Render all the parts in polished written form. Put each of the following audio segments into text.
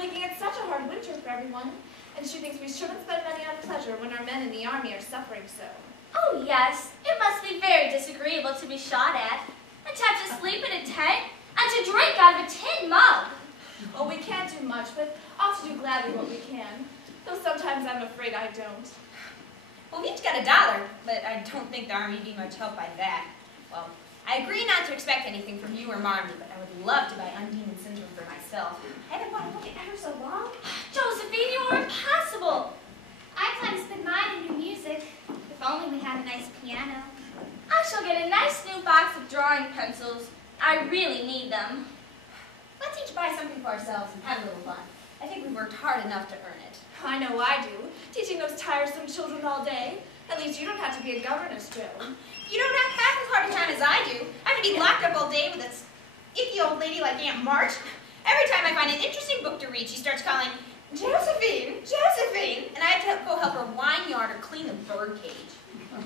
making it such a hard winter for everyone. And she thinks we shouldn't spend money on pleasure when our men in the army are suffering so. Oh, yes. It must be very disagreeable to be shot at, and to have to sleep in a tent, and to drink out of a tin mug. Oh, we can't do much, but ought to do gladly what we can. Though sometimes I'm afraid I don't. Well, we each got $1, but I don't think the army would be much help by that. Well, I agree not to expect anything from you or Marmee, but I would love to buy Undine and Syndrome for myself. I haven't bought a book in ever so long. Josephine, you are impossible. I plan to spend mine in new music. If only we had a nice piano. I shall get a nice new box of drawing pencils. I really need them. Let's each buy something for ourselves and have a little fun. I think we've worked hard enough to earn it. I know I do, teaching those tiresome children all day. At least you don't have to be a governess, Jo. You don't have half as hard a time as I do. I have to be locked up all day with a icky old lady like Aunt March. Every time I find an interesting book to read, she starts calling, Josephine, Josephine, and I have to go help her wind yard or clean the bird cage.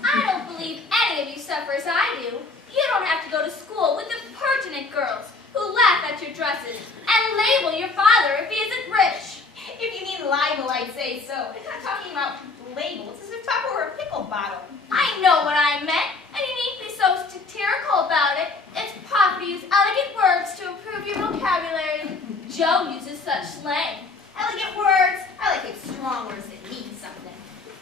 I don't believe any of you suffer as I do. You don't have to go to school with the pertinent girls who laugh at your dresses and label your father if he isn't rich. If you mean libel, I'd say so. I'm not talking about labels. It's as if Papa were a pickle bottle. I know what I meant, and you needn't be so satirical about it. It's proper to use elegant words to improve your vocabulary. Jo uses such slang. Elegant words. I like big, strong words that mean something.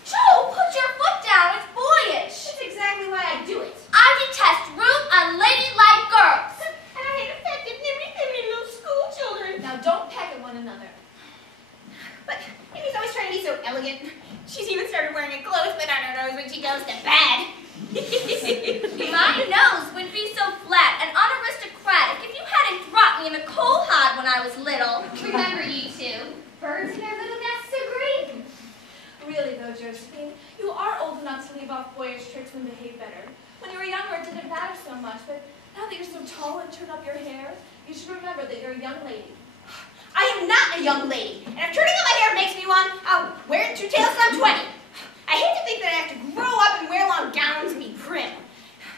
Jo, put your foot down. It's boyish. That's exactly why I do it. I detest rude, unladylike girls. And I hate affected, nibbly little school children. Now don't peck at one another. But Amy's always trying to be so elegant. She's even started wearing a clothespin on her nose when she goes to bed. My nose would be so flat and unaristocratic if you hadn't dropped me in the coal hod when I was little. Remember you two. Birds in their little nests agree. Really though, Josephine, you are old enough to leave off boyish tricks and behave better. When you were younger, it didn't matter so much, but now that you're so tall and turn up your hair, you should remember that you're a young lady. I am not a young lady, and if turning up my hair makes me one, I'll wear it 2 tails till I'm 20. I hate to think that I have to grow up and wear long gowns and be prim.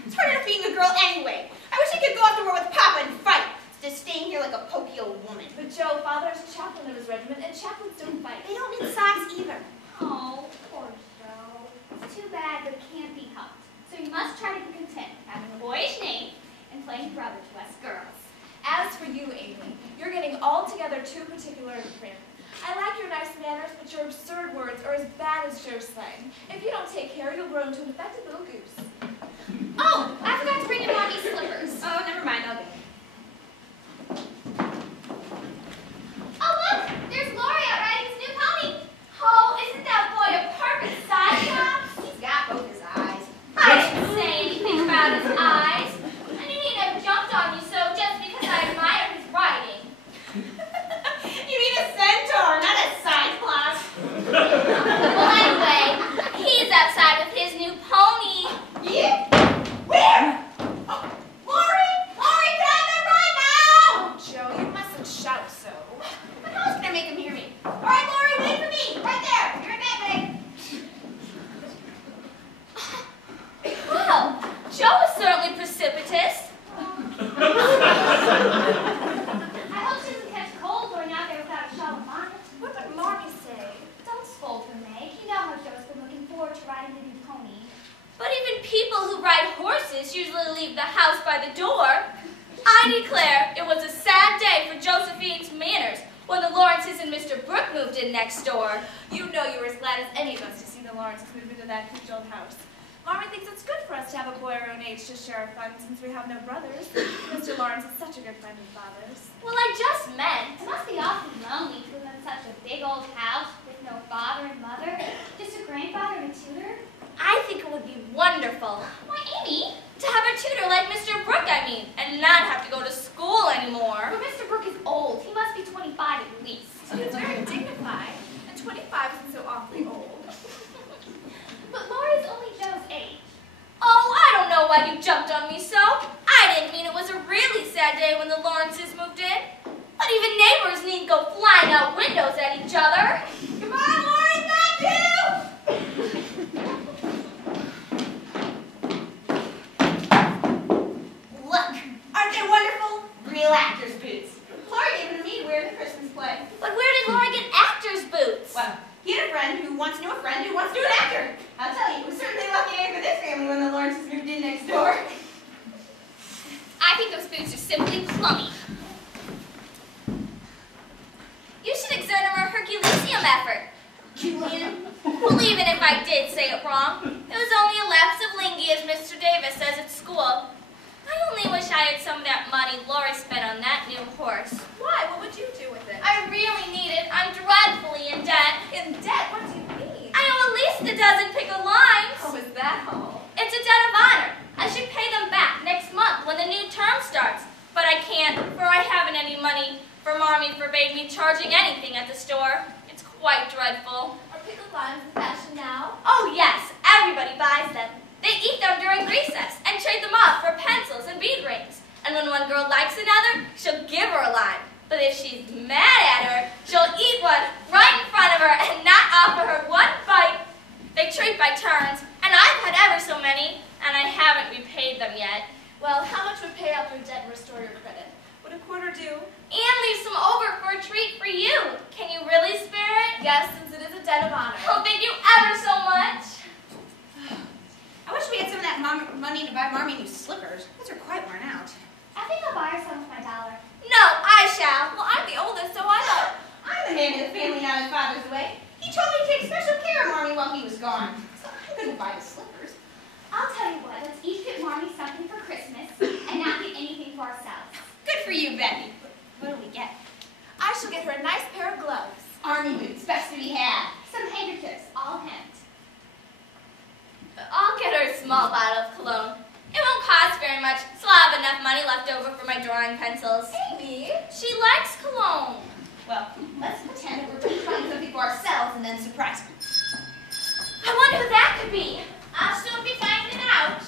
It's hard enough being a girl anyway. I wish I could go off to war with Papa and fight, instead of staying here like a pokey old woman. But Jo, Father is chaplain of his regiment, and chaplains don't fight. They don't need socks either. Oh, poor Jo. It's too bad, but it can't be helped. So you must try to be content having a boyish name and playing brother to us girls. As for you, Amy, you're getting altogether too particular and prim. I like your nice manners, but your absurd words are as bad as Joe's slang. If you don't take care, you'll grow into an affected little goose. Oh, I forgot to bring in Mommy's slippers. Oh, never mind, I'll get it. Oh, look! There's Laurie out riding his new pony. Oh, isn't that boy a perfect Cyclops? He's got both his eyes. I didn't say anything about his eyes. And you needn't have jumped on me so just because I admire his riding. You mean a centaur, not a cyclops. Well, anyway, he's outside with his new pony. Yeah? Where? Oh, Laurie! Laurie, get on there right now! Oh, Jo, you mustn't shout so. But how else can I make him hear me? All right, Laurie, wait for me. Right there. Be right back, babe. Well, Joe is certainly precipitous. I hope she doesn't catch cold going out there without a shawl and bonnet. What would Marmee say? Don't scold her, Meg. You know how Joe's been looking forward to riding the new pony. But even people who ride horses usually leave the house by the door. I declare it was a sad day for Josephine's manners when the Lawrences and Mr. Brooke moved in next door. You know you were as glad as any of us to see the Lawrences move into that huge old house. Marmee thinks it's good for us to have a boy our own age to share our fun since we have no brothers. Mr. Lawrence is such a good friend of Father's. Well, I just meant. It must be awfully lonely to live in such a big old house with no father and mother, just a grandfather and a tutor. I think it would be wonderful. Why, Amy? To have a tutor like Mr. Brooke, I mean, and not have to go to school anymore. But Mr. Brooke is old. He must be 25 at least. He's very dignified, and 25 isn't so awfully old. But Laurie's only Joe's age. Oh, I don't know why you jumped on me so. I didn't mean it was a really sad day when the Lawrences moved in. But even neighbors needn't go flying out windows at each other. Come on, Laurie, back you! Look, aren't they wonderful? Real actor's boots. Laurie gave them to me to wear in the Christmas play. But where did He had a friend who once knew a friend who once knew an actor. I'll tell you, it was certainly a lucky day for this family when the Lawrences moved in next door. I think those boots are simply plummy. You should exert a more Herculean effort. Julian. Well, even if I did say it wrong, it was only a lapse of lingy, as Mr. Davis says at school. I only wish I had some of that money Laurie spent on that new horse. Why? What would you do with it? I really need it. I'm dreadfully in debt. In debt? What do you mean? I owe at least a dozen pickle lines. How is that all? It's a debt of honor. I should pay them back next month when the new term starts. But I can't, for I haven't any money, for Marmee forbade me charging anything at the store. It's quite dreadful. Are pickle lines in fashion now? Oh yes, everybody buys them. They eat them during recess and trade them off for pencils and bead rings. And when one girl likes another, she'll give her a line. But if she's mad at her, she'll eat one right in front of her and not offer her one bite. They treat by turns, and I've had ever so many, and I haven't repaid them yet. Well, how much would pay off your debt and restore your credit? Would a quarter do? And leave some over for a treat for you. Can you really spare it? Yes, since it is a debt of honor. Oh, thank you ever so much. I wish we had some of that money to buy Marmee new slippers. Those are quite worn out. I think I'll buy her some with my dollar. No, I shall. Well, I'm the oldest, so I know. I'm the man of the family now that Father's away. He told me to take special care of Marmee while he was gone. So I couldn't buy the slippers. I'll tell you what, let's each get Marmee something for Christmas and not get anything for ourselves. Good for you, Betty. What do we get? I shall get her a nice pair of gloves. Army boots, best to be had. Some handkerchiefs, all hemmed. I'll get her a small bottle of cologne. It won't cost very much, so I'll have enough money left over for my drawing pencils. Amy? She likes cologne. Well, let's pretend that we're trying something for ourselves and then surprise her. I wonder who that could be. I'll soon be finding out.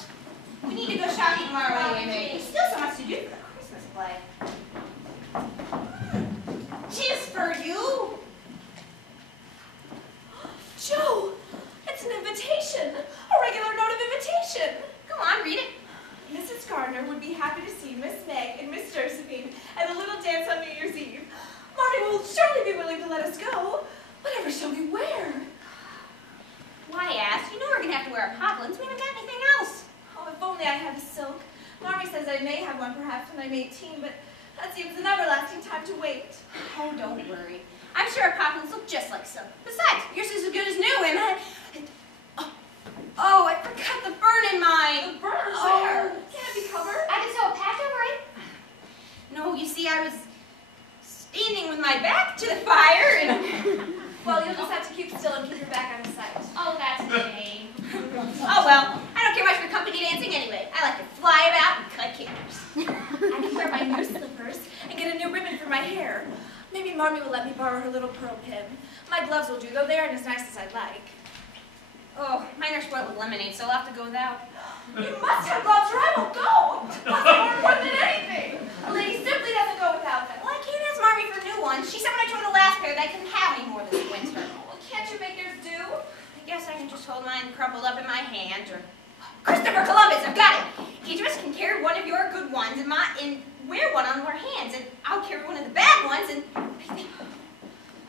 We need to go shopping tomorrow anyway, May. There's still so much to do for the Christmas play. Cheers for you. Joe, it's an invitation. A regular note of invitation. Go on, read it. Mrs. Gardner would be happy to see Miss Meg and Miss Josephine at a little dance on New Year's Eve. Marmee will surely be willing to let us go. Whatever shall we wear? Why ask? You know we're going to have to wear our poplins. We haven't got anything else. Oh, if only I had a silk. Marmee says I may have one perhaps when I'm 18, but that seems an everlasting time to wait. Oh, don't worry. I'm sure our poplins look just like silk. Besides, yours is as good as new, and oh, I forgot the burn in mine. The burn? Oh. Where? Can it be covered? I can sew a patch over it. No, you see, I was standing with my back to the fire, and Well, you'll just have to keep still and keep your back out of sight. Oh, that's a shame. oh well. I don't care much for company dancing anyway. I like to fly about and cut capers. I can wear my new slippers and get a new ribbon for my hair. Maybe Marmee will let me borrow her little pearl pin. My gloves will do, though they aren't as nice as I'd like. Oh, mine are spoiled with lemonade, so I'll have to go without. You must have gloves or I won't go. Gloves are more important than anything. A lady simply doesn't go without them. Well, I can't ask Marmee for new ones. She said when I tried the last pair that I couldn't have any more this winter. Well, can't you make yours do? I guess I can just hold mine crumpled up in my hand, or Christopher Columbus, I've got it. Idris can carry one of your good ones and wear one on our hands, and I'll carry one of the bad ones, and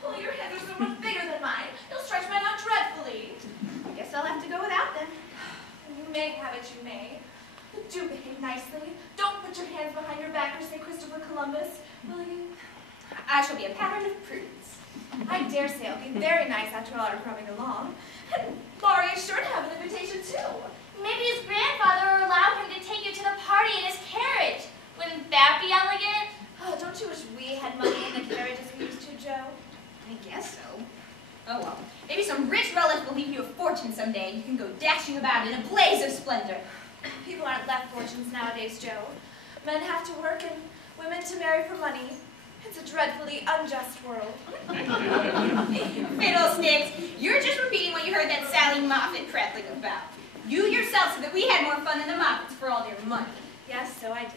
Oh, your hands are so much bigger than mine. You'll stretch mine out dreadfully. I guess I'll have to go without them. You may have it, you may. But do behave nicely. Don't put your hands behind your back or say Christopher Columbus, will you? I shall be a pattern of prudence. I dare say I'll be very nice after all our crumbing along. And Laurie is sure to have an invitation, too. Maybe his grandfather will allow him to take you to the party in his carriage. Wouldn't that be elegant? Oh, don't you wish we had money in the carriage as we used to, Joe? I guess so. Oh well. Maybe some rich relative will leave you a fortune someday, and you can go dashing about in a blaze of splendor. People aren't left fortunes nowadays, Joe. Men have to work and women to marry for money. It's a dreadfully unjust world. Fiddlesticks! You're just repeating what you heard that Sally Moffat prattling about. You yourself said that we had more fun than the Moffats for all their money. Yes, so I did.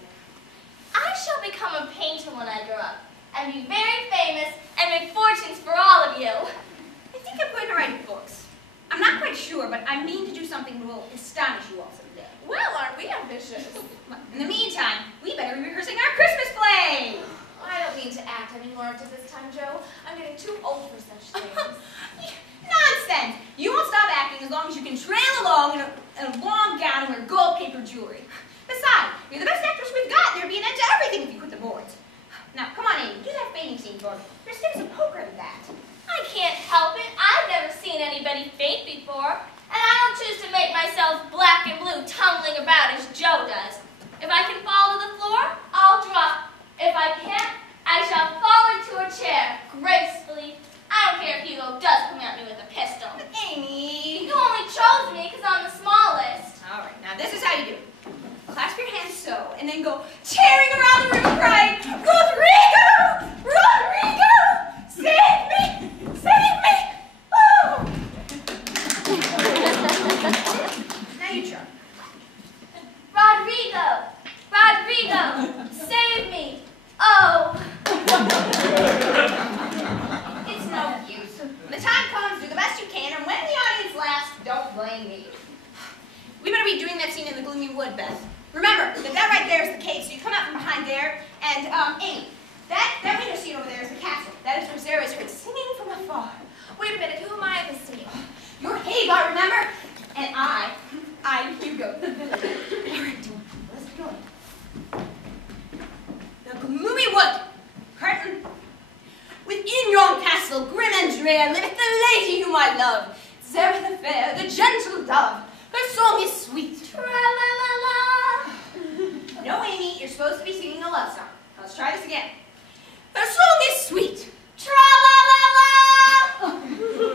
I shall become a painter when I grow up, and be very famous, and make fortunes for all of you. I think I'm going to write books. I'm not quite sure, but I mean to do something that will astonish you all someday. Well, aren't we ambitious? In the meantime, we better be rehearsing our Christmas play! I don't mean to act any more up to this time, Joe. I'm getting too old for such things. long as you can trail along in a long gown and wear gold-paper jewelry. Besides, you're the best actress we've got. There'd be an end to everything if you quit the boards. Now, come on, Amy. Do that fainting scene for me. You're stiff as a poker at that. I can't help it. I've never seen anybody faint before. And I don't choose to make myself black and blue tumbling about as Joe does. If I can fall to the floor, I'll drop. If I can't, I shall fall into a chair, gracefully. I don't care if Hugo does come at me with a pistol. But Amy! You only chose me because I'm the smallest. All right, now this is how you do it. Clasp your hands so, and then go tearing around the room crying, Rodrigo! Rodrigo! Save me! Save me! Oh! Now you try. Rodrigo! Rodrigo! Save me! Oh! It's no use. When the time comes, do the best you can, and when the audience laughs, don't blame me. We better be doing that scene in the gloomy wood, Beth. Remember that right there is the cave, so you come out from behind there, and, Amy, that window scene over there is the castle. That is where Zara is heard singing from afar. Wait a minute, who am I this scene? You're Hagar, remember? And I'm Hugo, the villain. All right, let's go. The gloomy wood. Curtain. Within yon castle, grim and drear, liveth the lady whom I love. Zara the fair, the gentle dove. Her song is sweet. Tra-la-la-la. No, Amy, you're supposed to be singing a love song. Let's try this again. Her song is sweet. Tra-la-la-la.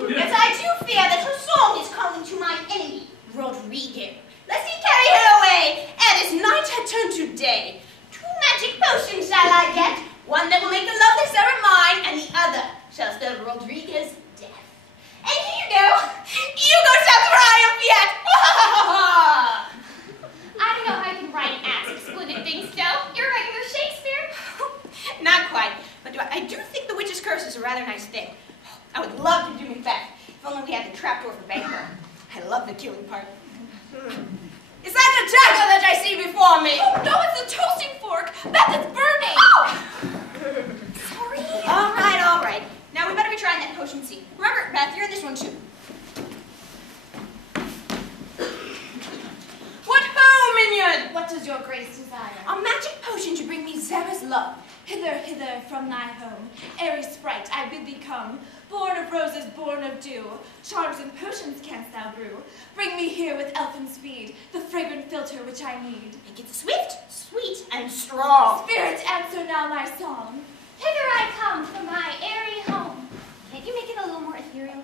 Yet I do fear that her song is calling to my enemy, Rodrigo. Lest he carry her away, ere this night had turned to day. 2 magic potions shall I get, one that will make the lovely Zara mine, and the other shall spell Rodrigo's death. And Hugo shall triumph yet! I don't know how you can write acts splendid things, though. You're regular Shakespeare. Not quite, but I do think the witch's curse is a rather nice thing. I would love to do Macbeth, if only we had the trapdoor for Banquo. I love the killing part. Is that the dagger that I see before me? Oh, no, it's a toasting fork. Beth, it's burning. Oh! Sorry. All right. Now we better be trying that potion scene. Remember, Beth, you're in this one too. What ho, minion! What does your grace desire? A magic potion to bring me Zara's love. Hither, hither, from thy home, airy sprite, I bid thee come. Born of roses, born of dew, charms and potions canst thou brew. Bring me here with elfin speed, the fragrant philtre which I need. Make it swift, sweet, and strong. Spirit, answer now my song. Hither I come from my airy home. Can't you make it a little more ethereal?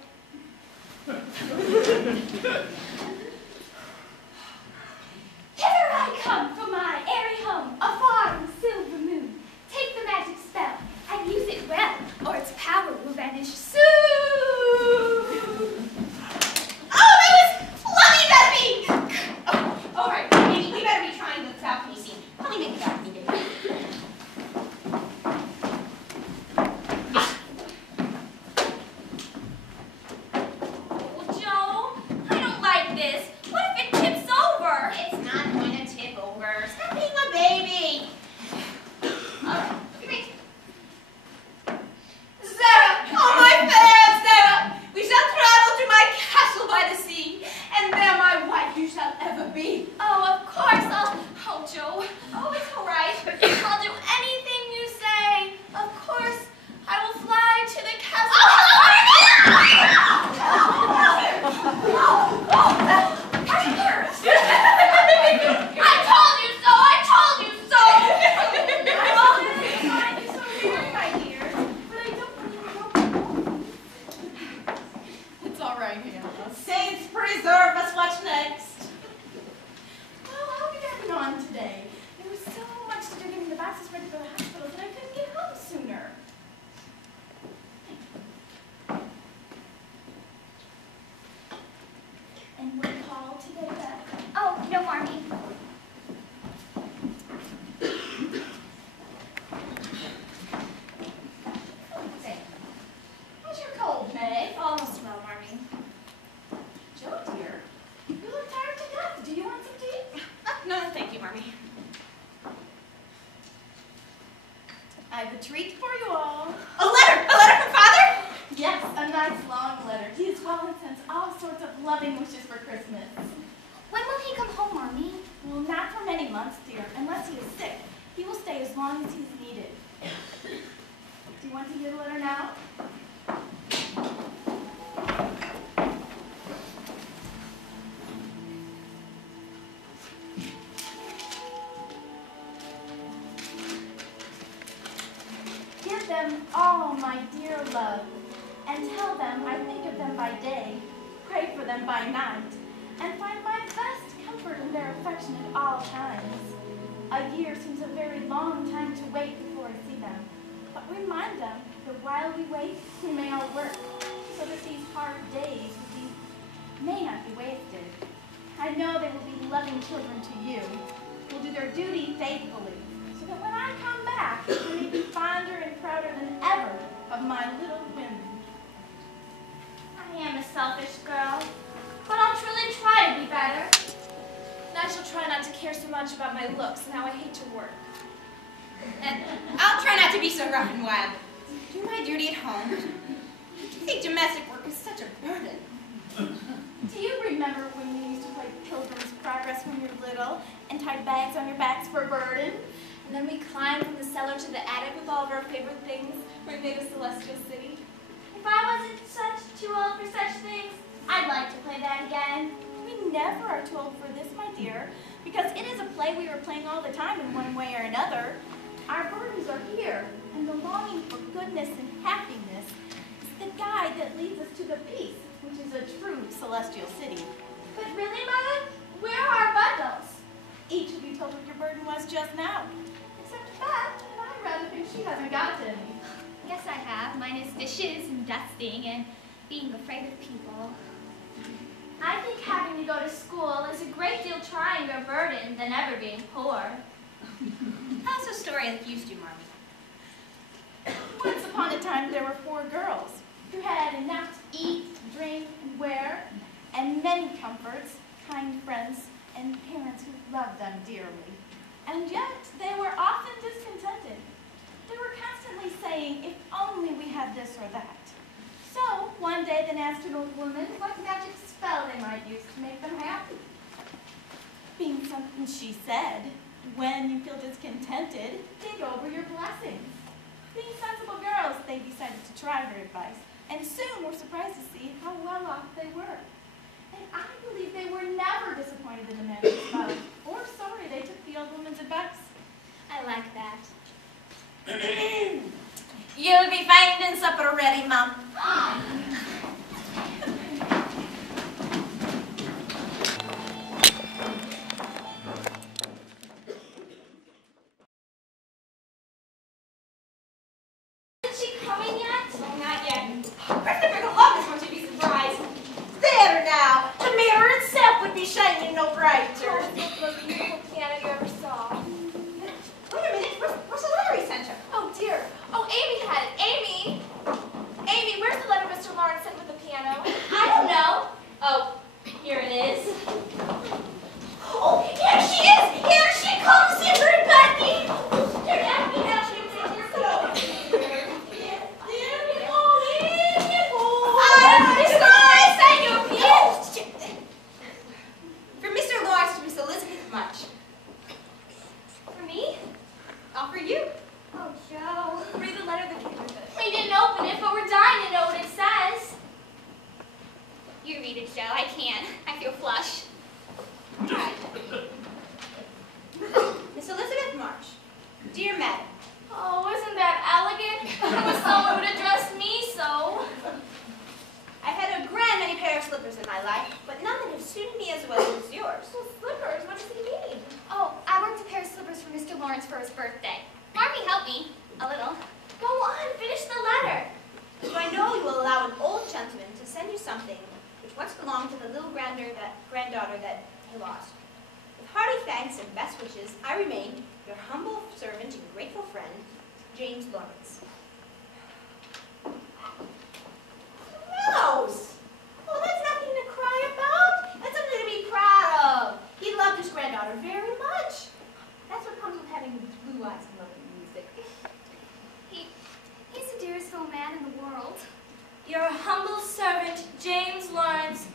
Hither I come from my airy home, afar in the silver moon. Take the magic spell and use it well, or its power will vanish soon. Oh, that was lovely, Bethany! Oh, all right, Amy, we better be trying the balcony scene. Let me make the balcony bigger. Oh, Joe, I don't like this. What if it tips over? It's not going to tip over. Stop being a baby. All right, great. Zara, oh my fair Zara, we shall travel to my castle by the sea, and there my wife you shall ever be. Oh, of course oh, Joe. Oh, it's all right. I'll do anything you say. Of course, I will fly to the castle. I told you so! I told you so! My dear, but I don't really know. It's all right, Hannah. Saints preserve us. What's next? Well, how did that get on today? There was so much to do getting the boxes ready for the hospital that I couldn't get home sooner. And what call today, Beth? Oh, no, Marmy. How's your cold, May? Almost well, Marmy. Joe, dear, you look tired to death. Do you want some tea? No, thank you, Marmy. I have a treat for you all. A letter from Father? Yes, a nice long letter. He is well and sends all sorts of loving wishes for Christmas. When will he come home, Mommy? Well, not for many months, dear, unless he is sick. He will stay as long as he's needed. Do you want to hear the letter now? Give them all my dear love, and tell them I think of them by day, pray for them by night, and find my best comfort in their affection at all times. A year seems a very long time to wait before I see them, but remind them that while we wait, we may all work, so that these hard days may not be wasted. I know they will be loving children to you, will do their duty faithfully, so that when I come back, you may be fonder and prouder than ever of my little women. I am a selfish girl, but I'll truly try to be better. And I shall try not to care so much about my looks and how I hate to work. And I'll try not to be so rough and wild. Do my duty at home. Do you think domestic work is such a burden? Do you remember when you used to play Pilgrim's Progress when you were little and tied bags on your backs for a burden? And then we climbed from the cellar to the attic with all of our favorite things. We made a celestial city. If I wasn't too old for such things, I'd like to play that again. We never are too old for this, my dear, because it is a play we are playing all the time in one way or another. Our burdens are here, and the longing for goodness and happiness is the guide that leads us to the peace, which is a true celestial city. But really, Mother, where are our bundles? Each of you told what your burden was just now, except Beth, and I rather think she hasn't got to any. Yes, I have. Mine is dishes and dusting and being afraid of people. I think having to go to school is a great deal trying burden than ever being poor. Tell us a story like you used to, Marmee. Once upon a time, there were 4 girls who had enough to eat, drink, and wear, and many comforts, kind friends, and parents who loved them dearly. And yet, they were often discontented. They were constantly saying, if only we had this or that. So, one day, they asked an old woman what magic spell they might use to make them happy. Being something she said, when you feel discontented, think over your blessings. Being sensible girls, they decided to try her advice, and soon were surprised to see how well off they were. And I believe they were never disappointed in the magic spell, or sorry they took the old woman's advice. I like that. You'll be finding supper ready, Mom. Isn't she coming yet? Oh, not yet. Christopher Columbus wants you to be surprised. There now, the mirror itself would be shining no brighter. Oh, it's the most beautiful piano you ever saw. Wait a minute, where's the letter he sent you? Oh dear. Oh, Amy had it. Amy! Amy, where's the letter Mr. Lawrence sent with the piano? I don't know. Oh, here it is. Oh, here she is! Here she comes, everybody! Here, now, she was in here, so. Send you a piano. For Mr. Lawrence to Miss Elizabeth March. For me? All for you. Oh, Joe. Read the letter that came with it. We didn't open it, but we're dying to know what it says. You read it, Joe. I can't. I feel flush. All right. Miss Elizabeth March. Dear Madam. Oh, isn't that elegant? I wish someone would address me so. I've had a grand many pair of slippers in my life, but none that have suited me as well as yours. Well, slippers, what does he mean? Oh, I worked a pair of slippers for Mr. Lawrence for his birthday. Marmee helped me. A little. Go on, finish the letter. So I know you will allow an old gentleman to send you something which once belonged to the little granddaughter that he lost. With hearty thanks and best wishes, I remain your humble servant and grateful friend, James Lawrence. Rose! Oh, that's nothing to cry about. That's something to be proud of. He loved his granddaughter very much. That's what comes with having blue eyes and loving music. He's the dearest little man in the world. Your humble servant, James Lawrence,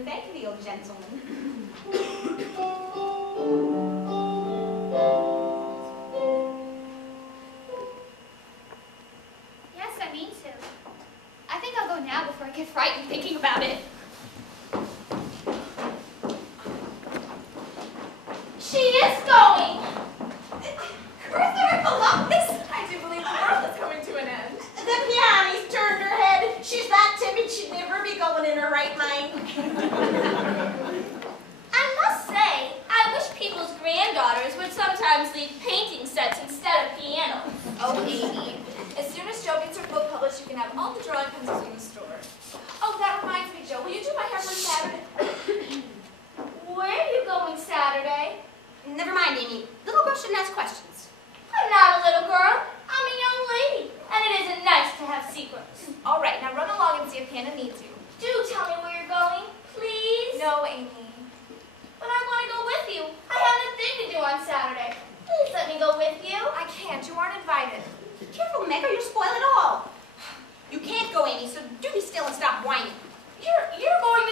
and thank the old gentleman. Yes, I mean to. I think I'll go now before I get frightened thinking about it. She is going. Christopher Columbus! I do believe the world is coming to an end. The pianist turned her head. She's that timid she'd never be going in her right mind. I must say, I wish people's granddaughters would sometimes leave painting sets instead of pianos. Oh, Amy. As soon as Joe gets her book published, you can have all the drawing pencils in the store. Oh, that reminds me, Joe. Will you do my hair for Saturday? Where are you going Saturday? Never mind, Amy. Little girl shouldn't ask questions. I'm not a little girl. I'm a young lady. And it isn't nice to have secrets. All right, now run along and see if Hannah needs you. Do tell me where you're going, please. No, Amy. But I want to go with you. I have nothing to do on Saturday. Please let me go with you. I can't. You aren't invited. Careful, Meg, or you'll spoil it all. You can't go, Amy, so do be still and stop whining. You're going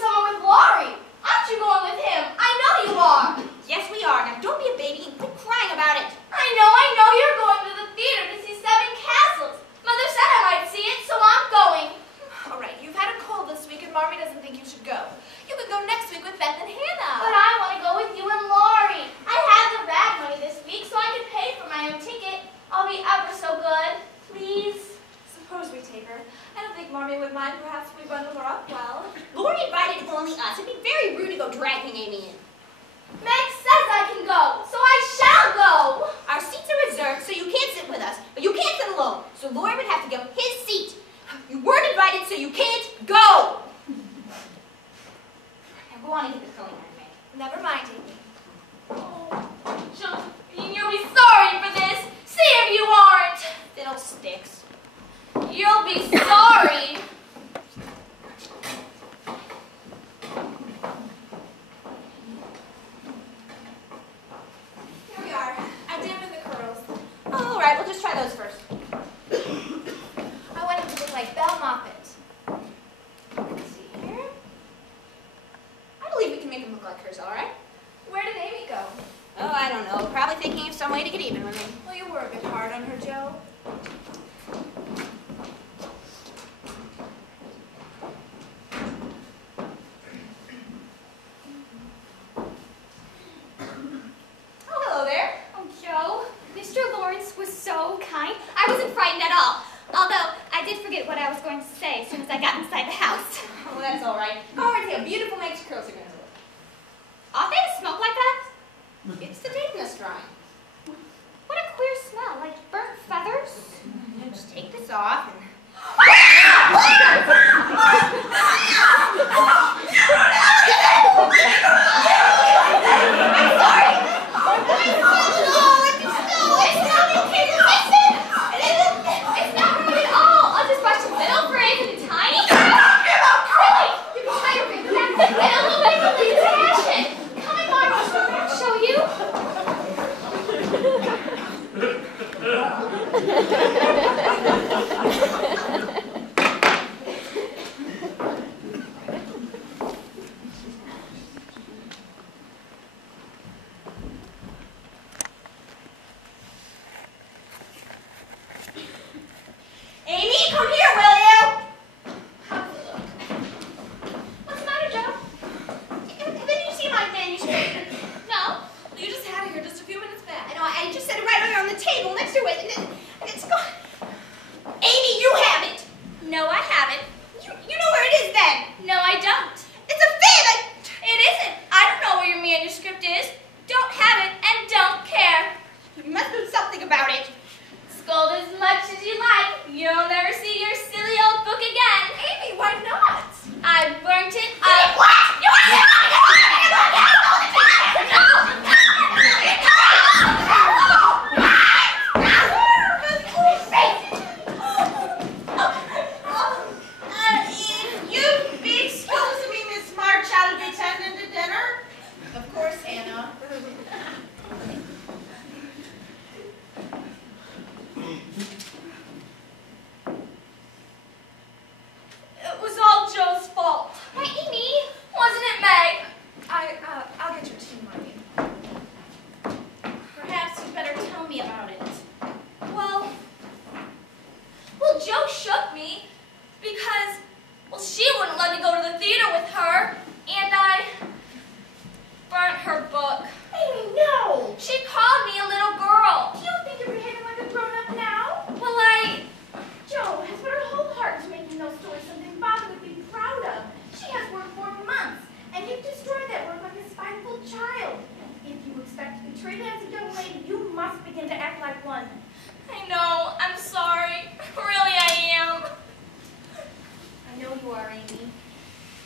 somewhere with Laurie. Aren't you going with him? I know you are. Yes, we are. Now, don't be a baby and quit crying about it. I know you're going to the theater to see Seven Castles. Mother said I might see it, so I'm going. All right, you've had a cold this week and Marmy doesn't think you should go. You could go next week with Beth and Hannah. But I want to go with you and Laurie. I have the rag money this week, so I can pay for my own ticket. I'll be ever so good. Please. Suppose we take her. I don't think Marmy would mind. Perhaps we bundle her up well. Laurie invited only us. It'd be very rude to go dragging Amy in. Meg says I can go, so I shall go. Our seats are reserved, so you can't sit with us, but you can't sit alone. So Laurie would have to give his seat. You weren't invited, so you can't go. Now go on and get this going on, Meg. Never mind, Amy. Josephine, you'll be sorry for this. See if you aren't. Fiddlesticks. You'll be sorry. Here we are. I dampened the curls. All right, we'll just try those first. I want him to look like Belle Moffat. Let's see here. I believe we can make him look like hers, all right? Where did Amy go? Oh, I don't know. Probably thinking of some way to get even with me. Well, you were a bit hard on her, Joe. Oh, hello there. Oh, Joe, Mr. Lawrence was so kind. I wasn't frightened at all. Although, I did forget what I was going to say as soon as I got inside the house. Oh, that's all right. Come over and see how beautiful Meg's curls are going to look. Ought they to smoke like that? It's the dampness drying. What a queer smell, like burnt feathers. Just take this off and... It's not rude at all. I'll just brush a little for Anthony Tiny. Really? You can try your finger back and a little bit of the passion. Come in, Marty. I'll show you.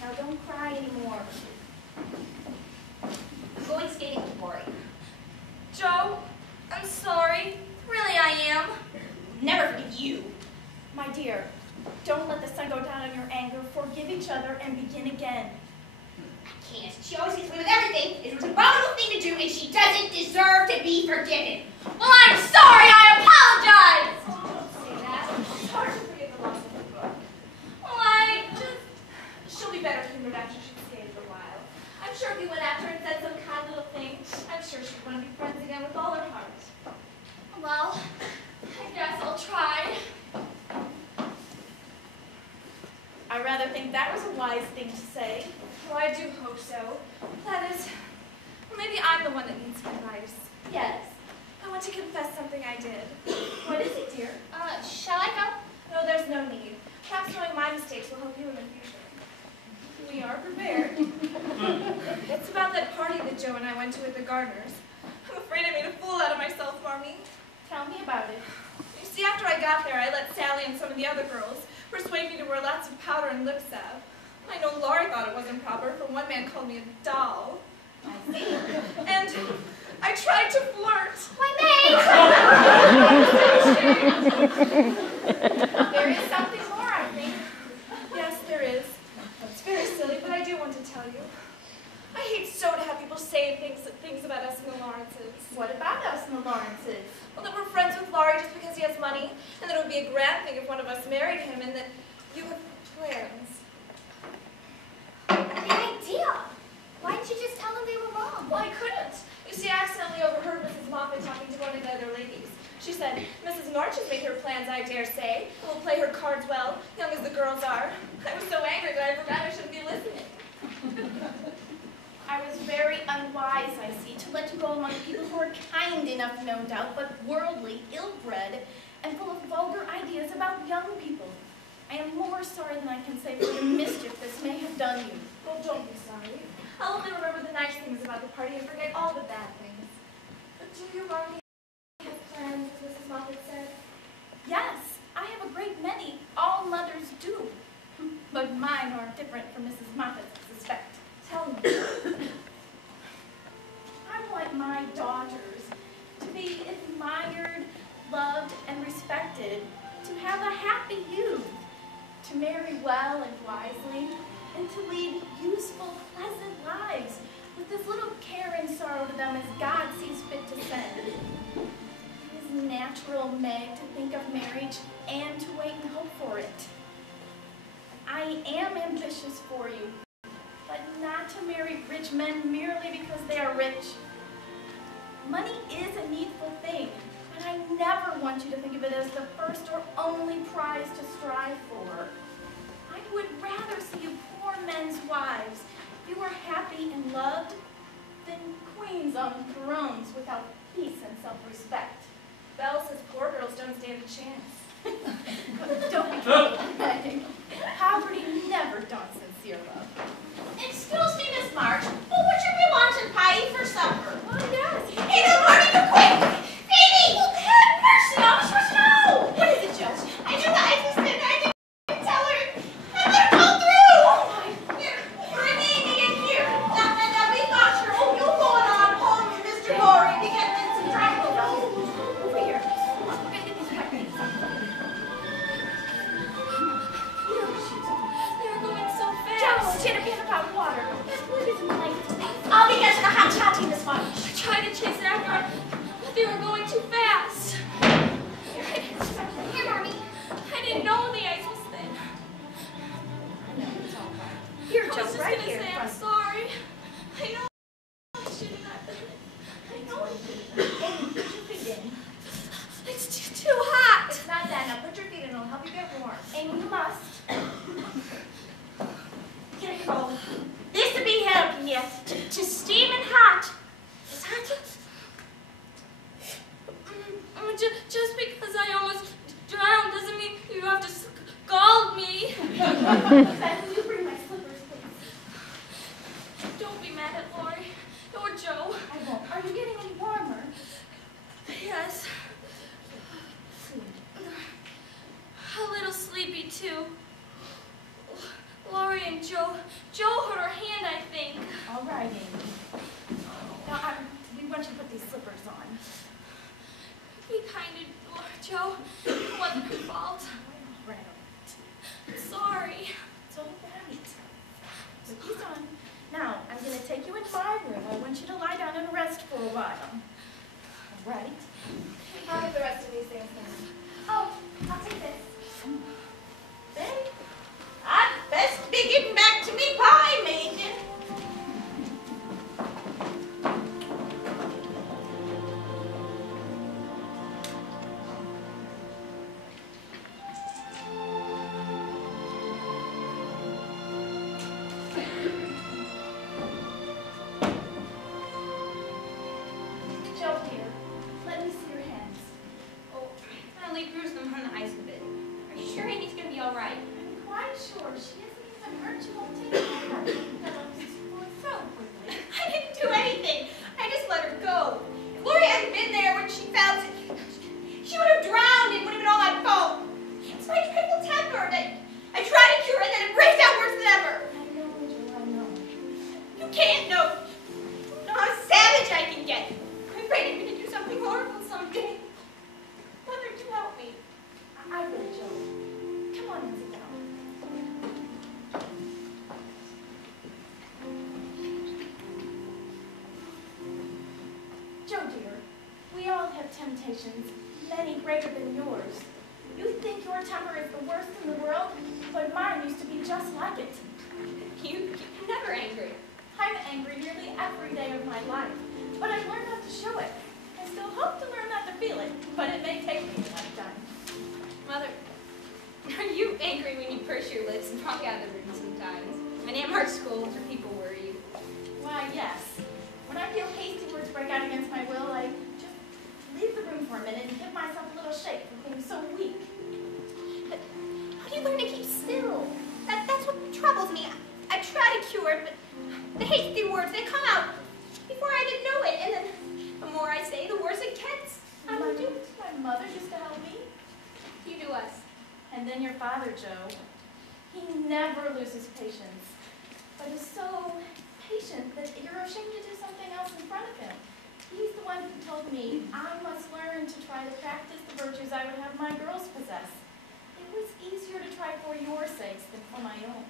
Now don't cry anymore. I'm going skating with Lori. Joe, I'm sorry. Really, I am. Never forgive you. My dear, don't let the sun go down on your anger. Forgive each other and begin again. I can't. She always gets away with everything. It was an abominable thing to do, and she doesn't deserve to be forgiven. Well, I'm sorry. I apologize. Don't say that. It's hard to forget the loss of the book. Well, She'll be better humored after she's skated a while. I'm sure if you went after her and said some kind little thing, I'm sure she'd want to be friends again with all her heart. well, I guess I'll try. I rather think that was a wise thing to say. Oh, I do hope so. That is, or maybe I'm the one that needs some advice. Yes. I want to confess something I did. What is it, dear? Shall I go? No, there's no need. Perhaps knowing my mistakes will help you in the future. We are prepared. It's about that party that Joe and I went to at the Gardners. I'm afraid I made a fool out of myself, Marmee. Tell me about it. You see, after I got there, I let Sally and some of the other girls persuade me to wear lots of powder and lip salve. I know Laurie thought it wasn't proper, for one man called me a doll. I see. And I tried to flirt. Why, May! There is something more, I think. Yes, there is. It's very silly, but I do want to tell you. I hate so to have people say things about us and the Lawrences. What about us and the Lawrences? Well, that we're friends with Laurie just because he has money, and that it would be a grand thing if one of us married him, and that you have plans. The idea! Why didn't you just tell them they were wrong? Well, I couldn't. You see, I accidentally overheard Mrs. Moffat talking to one of the other ladies. She said, Mrs. March has made her plans, I dare say, and will play her cards well, young as the girls are. I was so angry that I forgot I shouldn't be listening. I was very unwise, I see, to let you go among people who are kind enough, no doubt, but worldly, ill-bred, and full of vulgar ideas about young people. I am more sorry than I can say for the mischief this may have done you. Well, don't be sorry. I'll only remember the nice things about the party and forget all the bad things. But do you, Marmee, have plans, as Mrs. Moffat said? Yes, I have a great many. All mothers do. But mine are different from Mrs. Moffat's, I suspect. Tell me. I want my daughters to be admired, loved, and respected, to have a happy youth, to marry well and wisely, and to lead useful, pleasant lives with as little care and sorrow to them as God sees fit to send. It is natural, Meg, to think of marriage and to wait and hope for it. I am ambitious for you, but not to marry rich men merely because they are rich. Money is a needful thing, but I never want you to think of it as the first or only prize to strive for. I would rather see you poor men's wives, if you were happy and loved, than queens on thrones without peace and self-respect. Belle says poor girls don't stand a chance. Don't be troubled, Meg. Poverty never daunts sincere love. Excuse me, Miss March. Well, what should we want in pie for supper? Oh, yes. Hey, no, Marty, you quick! Phoebe! Have mercy, I was supposed to know! What is it, Judge? I knew that. I didn't tell her. I'm gonna go through! Here, bring Amy in here. Now, we got her. Oh, you're going on home with Mr. Laurie to get in some trouble. No, over here. Come on, we're gonna get these packages. They're going so fast. Joe, get a can of hot water. This wood isn't light. I'll be getting a hot toddy, Miss March. I tried to chase after them, but they were going too fast. Here, Marmee. I didn't know the ice was thin. Here, I was Joe, just right gonna here. say in I'm front. sorry. I know I shouldn't have done it. I know it's too hot. It's not that. Now put your feet in. It'll help you get warm. Amy, you must. Here you go. This to be helping you to steaming hot. Is that Just because I almost drowned doesn't mean you have to scald me. Beth, will you bring my slippers, please? Don't be mad at Laurie or Joe. I won't. Are you getting any warmer? Yes. A little sleepy too. Laurie and Joe Joe hurt her hand, I think. All right, Amy. Now, we want you to put these slippers on. Be kind to Joe. It wasn't her fault. Right. I'm sorry. It's all right. Put these on. Now, I'm going to take you into my room. I want you to lie down and rest for a while. All right? I'll get the rest of these things then. Oh, I'll take this. Babe. I'd best be getting back to me pie making. Joe, dear, let me see your hands. Oh, I only bruised them on the ice a bit. Are you sure Amy's gonna be all right? I'm quite sure she hasn't even hurt you. Won't take care. So quickly. I didn't do anything. I just let her go. If Gloria hadn't been there when she fell, she would have drowned. It would have been all my fault. It's my dreadful temper that I try to cure it, and then it breaks out worse than ever. I know, Joe, I know. You can't know how savage I can get. I'm afraid I'm going to do something horrible someday. Mother, do help me. I will, Joe. Come on and sit down. Joe, dear, we all have temptations, many greater than yours. You think your temper is the worst in the world, but mine used to be just like it. You're never angry. I'm angry nearly every day of my life, but I've learned not to show it. I still hope to learn not to feel it, but it may take me a lifetime. Mother, are you angry when you purse your lips and walk out of the room sometimes? When Aunt Mark's scolds or people worry you? Why, yes. When I feel hasty words break out against my will, I just leave the room for a minute and give myself a little shake for being so weak. But how do you learn to keep still? That's what troubles me. I try to cure it, but the hasty words, they come out before I even know it. And then the more I say, the worse it gets. How do you do it? My mother used to help me. You do us. And then your father, Joe. He never loses patience, but is so patient that you're ashamed to do something else in front of him. He's the one who told me I must learn to try to practice the virtues I would have my girls possess. It was easier to try for your sakes than for my own.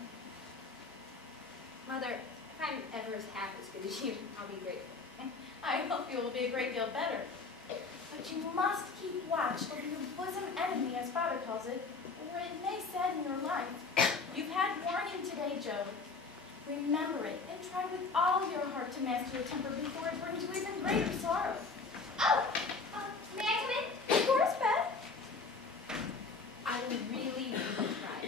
Mother, if I'm ever half as good as you, I'll be grateful. I hope you will be a great deal better. But you must keep watch over your bosom enemy, as Father calls it, or it may sadden your life. You've had warning today, Joe. Remember it, and try with all your heart to master your temper before it brings you even greater sorrow. Oh, may I come in? Of course, Beth. I will really, really try.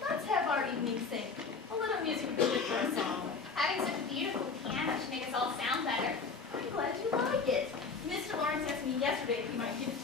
Let's have our evening sing. A little music would be good for us all. Having such a beautiful piano should make us all sound better. I'm glad you like it. Mr. Lawrence asked me yesterday if he might give it to you.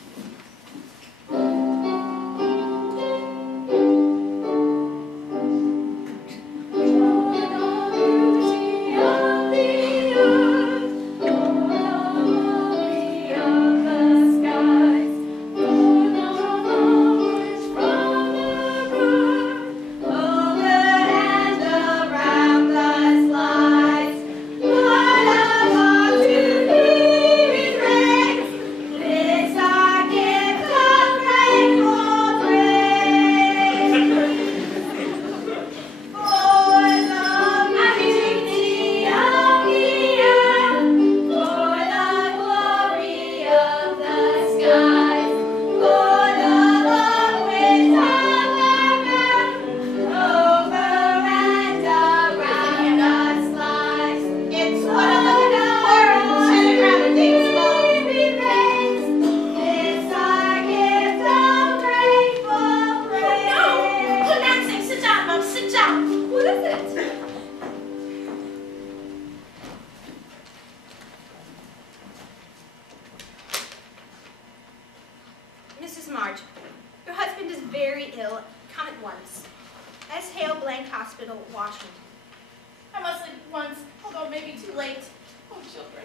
Mrs. March, your husband is very ill. Come at once. S. Hale Blank Hospital, Washington. I must leave at once, although it may be too late. Oh, children.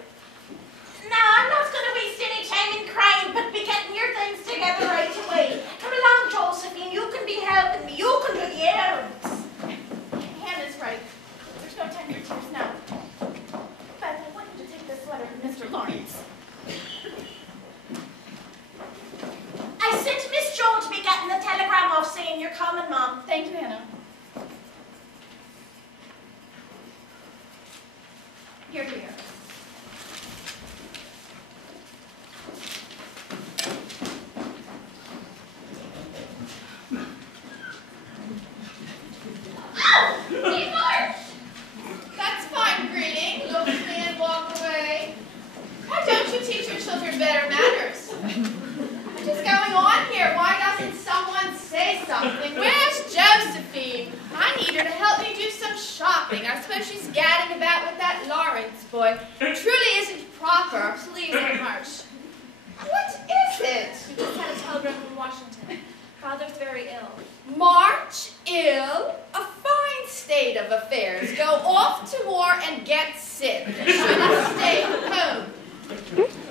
No, I'm not going to waste any time in crying, but be getting your things together right away. Come along, Josephine. You can be helping me. You can do the errands. So she's gadding about with that Lawrence boy. Truly isn't proper. Please, Aunt March. What is it? We just had a telegram from Washington. Father's very ill. March ill? A fine state of affairs. Go off to war and get sick. Should have stayed home.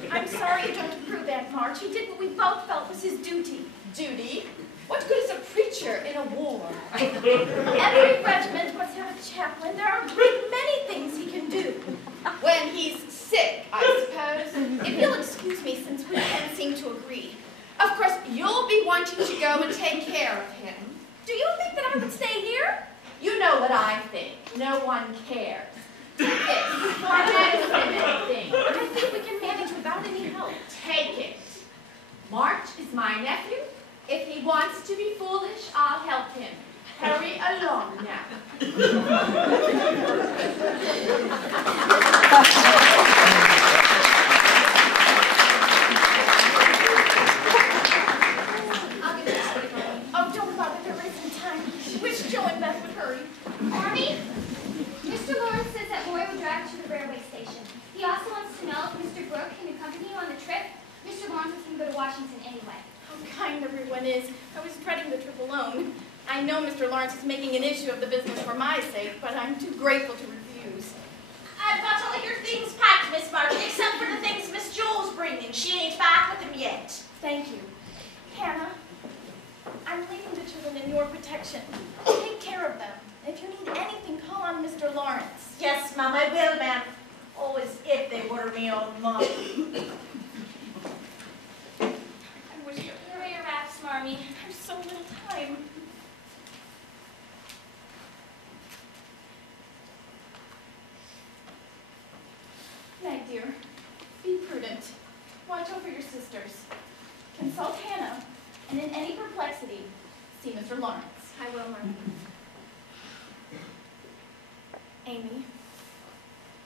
I'm sorry you don't approve, Aunt March. He did what we both felt was his duty. Duty? What good is a preacher in a war? Every regiment must have a chaplain. There are a great many things he can do. When he's sick, I suppose. If you'll excuse me, since we can't seem to agree. Of course, you'll be wanting to go and take care of him. Do you think that I would stay here? You know what I think. No one cares. Take this. For medicine thing. I think we can manage without any help. Take it. March is my nephew. If he wants to be foolish, I'll help him. Hurry along now. I'll get this for you, Mommy. Oh, don't bother, there isn't time. Wish Joe and Beth would hurry. Marmy, Mr. Lawrence says that Roy would drive you to the railway station. He also wants to know if Mr. Brooke can accompany you on the trip. Mr. Lawrence is going to go to Washington anyway. How kind everyone is. I was dreading the trip alone. I know Mr. Lawrence is making an issue of the business for my sake, but I'm too grateful to refuse. I've got all your things packed, Miss Martin, except for the things Miss Joel's bringing. She ain't back with them yet. Thank you. Hannah, I'm leaving the children in your protection. Take care of them. If you need anything, call on Mr. Lawrence. Yes, Mom, I will, ma'am. Always if they were me own mom. I wish you Hurry your wraps, Marmy. there's so little time. Night, dear. Be prudent. Watch over your sisters. Consult Hannah, and in any perplexity, see Mr. Lawrence. I will, Mommy. Amy,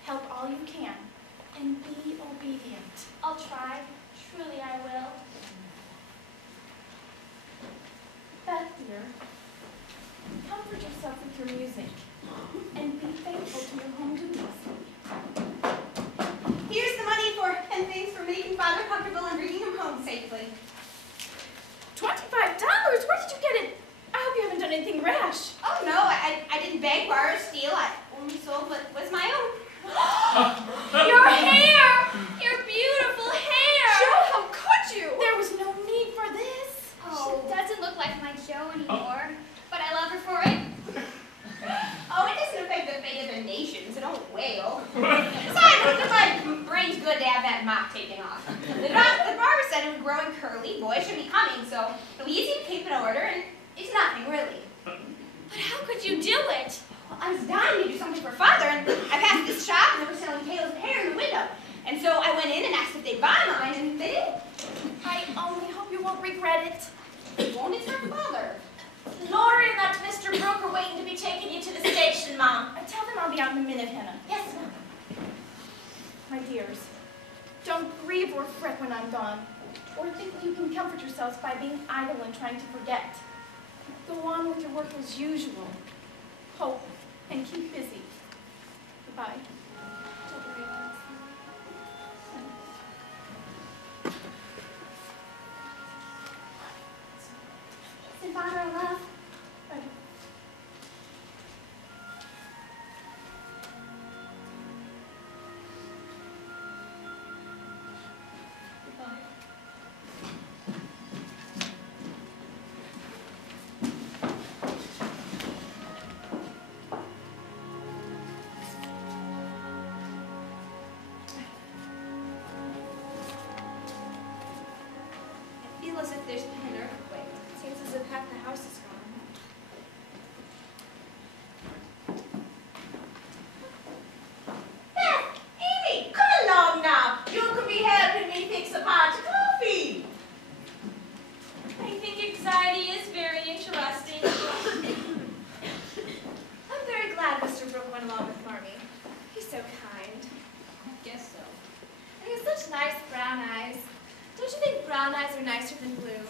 help all you can, and be obedient. I'll try. Truly I will. Beth, dear, comfort yourself with your music, and be faithful to your home duties. Here's the money and things for making Father comfortable and bringing him home safely. $25? Where did you get it? I hope you haven't done anything rash. Oh, no, I didn't beg, borrow, or steal. I only sold what was my own. Your hair! Your beautiful hair! Joe, how could you? There was no need for this. She doesn't look like my Joe anymore, but I love her for it. Oh, it doesn't affect the fate of the nation, so don't wail. Besides, look at my brain's good to have that mop taken off. The barber said it was growing curly, boy should be coming, so it'll be easy to keep in order, and it's nothing, really. But how could you do it? Well, I was dying to do something for Father, and I passed this shop, and they were selling tails of hair in the window. And so I went in and asked if they'd buy mine, and they did. I only hope you won't regret it. Won't it, for Father? Laurie and that Mr. Brooke are waiting to be taking you to the station, Mom. Tell them I'll be out in a minute, Hannah. Yes, Mom. My dears, don't grieve or fret when I'm gone, or think that you can comfort yourselves by being idle and trying to forget. Go on with your work as usual. Hope and keep busy. Goodbye. Don't worry about it. Send Father a love. Bye. I feel as if there's been an earthquake. Seems as if half the house is gone. Beth, Amy, come along now. You could be helping me fix a pot of coffee. I think anxiety is very interesting. I'm very glad Mr. Brooke went along with Marmy. He's so kind. I guess so. And he has such nice brown eyes. Don't you think brown eyes are nicer than blue?